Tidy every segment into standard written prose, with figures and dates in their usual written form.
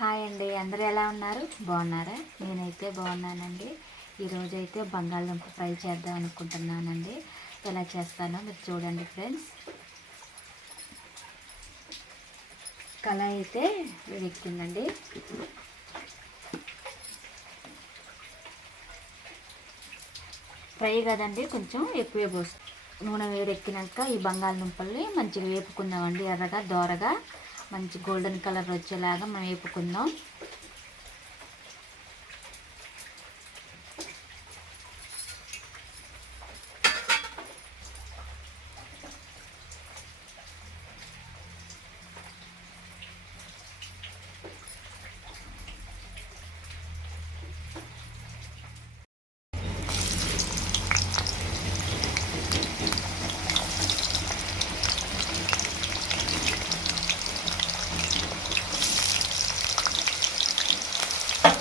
Hi అండి, అందరూ ఎలా ఉన్నారు? బాగున్నారా? నేనైతే బాగున్నానండి. ఈరోజైతే బంగాళదుంప ఫ్రై చేద్దాం అనుకుంటున్నానండి. ఎలా చేస్తానో మీరు చూడండి ఫ్రెండ్స్. కళాయి అయితే వేడెక్కిందండి. ఫ్రై కదండి, కొంచెం ఎక్కువే పోస్తాం. నూనె వేడెక్కినాక ఈ బంగాళదుంపల్ని మంచిగా వేపుకుందామండి. ఎర్రగా దోరగా మంచి గోల్డెన్ కలర్ వచ్చేలాగా మనం వేపుకుందాం.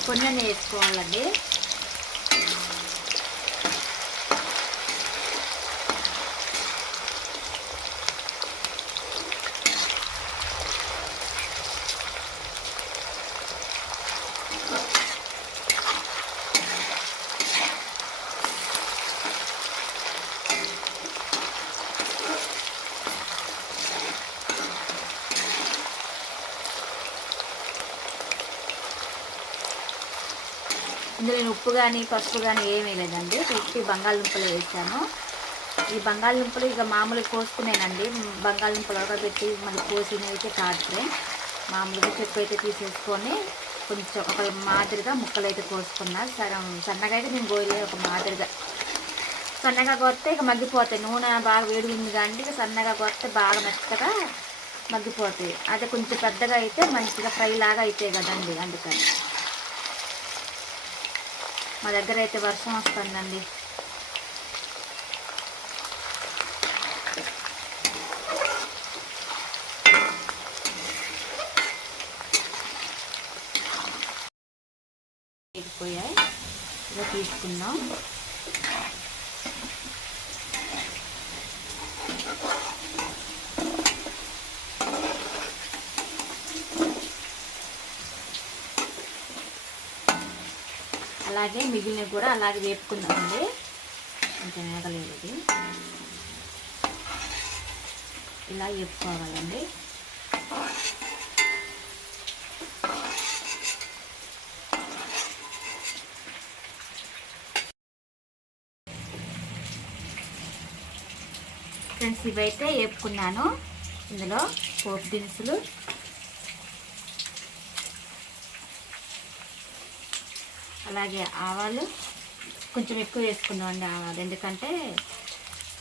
కొన్ని వేసుకోవాలండి. ఇందులో నేను ఉప్పు కానీ పసుపు కానీ ఏమీ లేదండి. ఉప్పు బంగాళదుంపలు వేసాను. ఈ బంగాళదుంపలు ఇక మామూలుగా కోసుకునేనండి. బంగాళదుంపలు ఉడకబెట్టి మళ్ళీ కోసినవి అయితే కాదు ఫ్రెండ్స్. మామూలుగా చెప్పు అయితే తీసేసుకొని కొంచెం ఒక మాదిరిగా ముక్కలు అయితే కోసుకున్నా. సన్నగా అయితే నేను కోయలేదు, ఒక మాదిరిగా సన్నగా కొడితే ఇక మగ్గిపోతాయి. నూనె బాగా వేడి ఉంది కానీ ఇక సన్నగా కొడితే బాగా మెత్తగా మగ్గిపోతాయి. అదే కొంచెం పెద్దగా అయితే మంచిగా ఫ్రై లాగా అవుతాయి కదండి, అందుకని. మా దగ్గర అయితే వర్షం వస్తుందండి. ఎగిపోయాయి, ఇలా తీసుకుందాం. అలాగే మిగిలినవి కూడా అలాగే వేపుకుందామండి. కొంచెం వేగలేదు ఇది, ఇలా వేపుకోవాలండి. ఫ్రెండ్స్, ఇవైతే వేపుకున్నాను. ఇందులో పోపు దినుసులు, అలాగే ఆవాలు కొంచెం ఎక్కువ వేసుకుందాం అండి. ఆవాలు ఎందుకంటే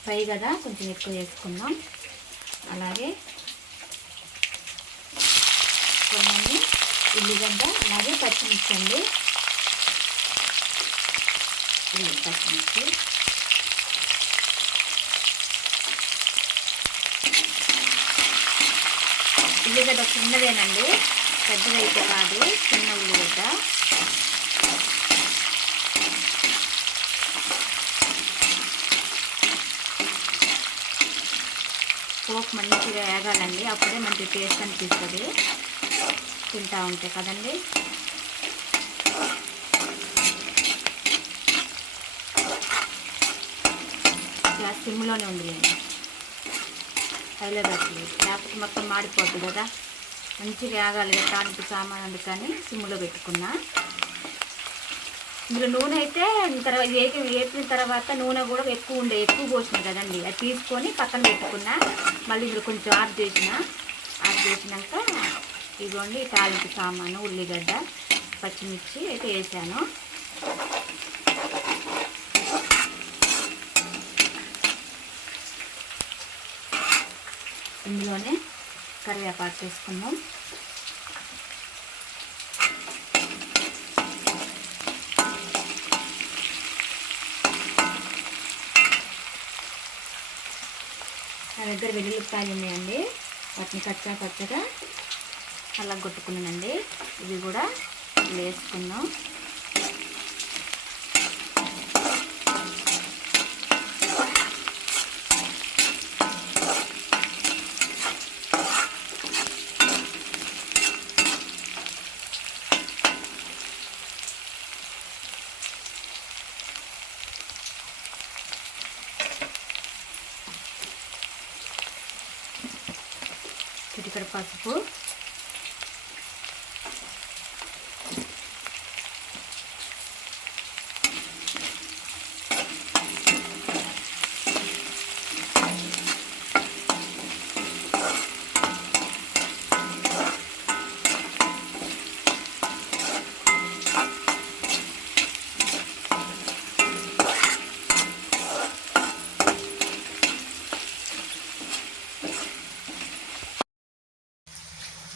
ఫ్రై కదా, కొంచెం ఎక్కువ వేసుకుందాం. అలాగే కొన్ని ఉల్లిగడ్డ, అలాగే పచ్చిమిర్చి అండి. పచ్చిమిర్చి, ఉల్లిగడ్డ చిన్నదేనండి, పెద్దదైతే కాదు, చిన్న ఉల్లిగడ్డ. పోపు మంచిగా వేగాలండి, అప్పుడే మంచి టేస్ట్ అనిపిస్తుంది తింటా ఉంటే కదండి. గ్యాస్ సిమ్లోనే ఉందిలేండి, హైలో పెట్టలేదు, లేకపోతే మొత్తం మాడిపోద్ది కదా. మంచిగా వేగాలి తాలింపు సామాన్, అందుకని సిమ్లో పెట్టుకున్నా. ఇందులో నూనె అయితే వేపిన తర్వాత నూనె కూడా ఎక్కువ పోసినాయి కదండి. అది తీసుకొని పక్కన పెట్టుకున్నా. మళ్ళీ ఇందులో కొంచెం ఆఫ్ చేసినాక ఇదిగోండి తాలింపు సామాను, ఉల్లిగడ్డ, పచ్చిమిర్చి అయితే వేసాను. ఇందులోనే కరివేపాకు వేసుకుందాం. నా దగ్గర వెల్లుల్లిపాయలు ఉన్నాయండి, వాటిని కచ్చగా అలా కొట్టుకున్నానండి. ఇవి కూడా వేసుకుందాం. పసుపు,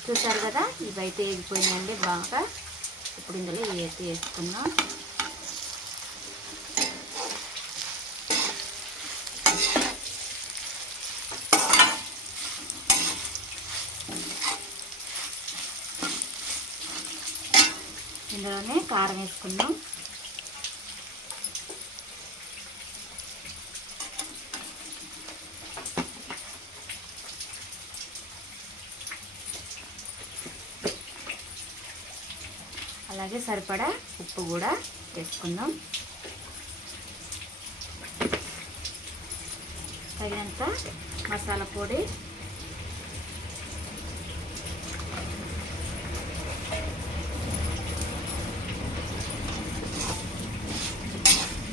చూసారు కదా, ఇవైతే ఎగిపోయినాయండి బాగా. ఇప్పుడు ఇందులో వేసుకున్నాం. ఇందులోనే కారం వేసుకున్నాం. అలాగే సరిపడా ఉప్పు కూడా వేసుకుందాం. తగినంత మసాలా పొడి,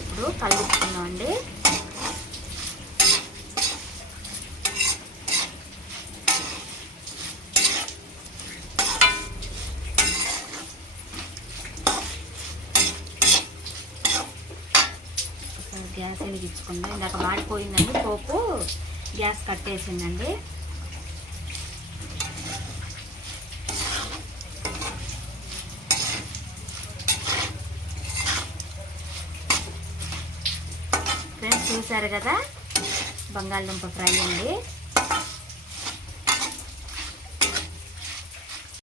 ఇప్పుడు కలుపుకుందాం అండి. గ్యాస్ వెలిగించుకుందాం. ఇందాక మాడిపోయిందండి పోపు, గ్యాస్ కట్టేసిందండి. ఫ్రెండ్స్ చూసారు కదా, బంగాళదుంప ఫ్రై అండి.